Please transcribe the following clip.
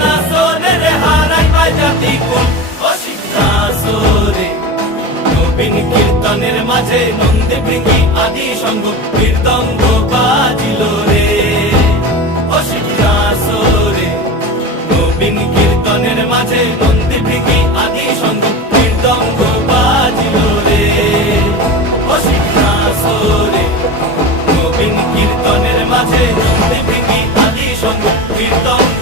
নাচনের হারাই পায় জাতি কোন অশিক্ষা সোরে নবীন কীর্তনের মাঝে নন্দী ভৃঙ্গি আদি সঙ্গ মৃদঙ্গ বাজিল রে অশিক্ষা সোরে নবীন কীর্তনের মাঝে নন্দী ভৃঙ্গি আদি সঙ্গ মৃদঙ্গ বাজিল রে অশিক্ষা সোরে নবীন কীর্তনের মাঝে নন্দী ভৃঙ্গি আদি সঙ্গ মৃদঙ্গ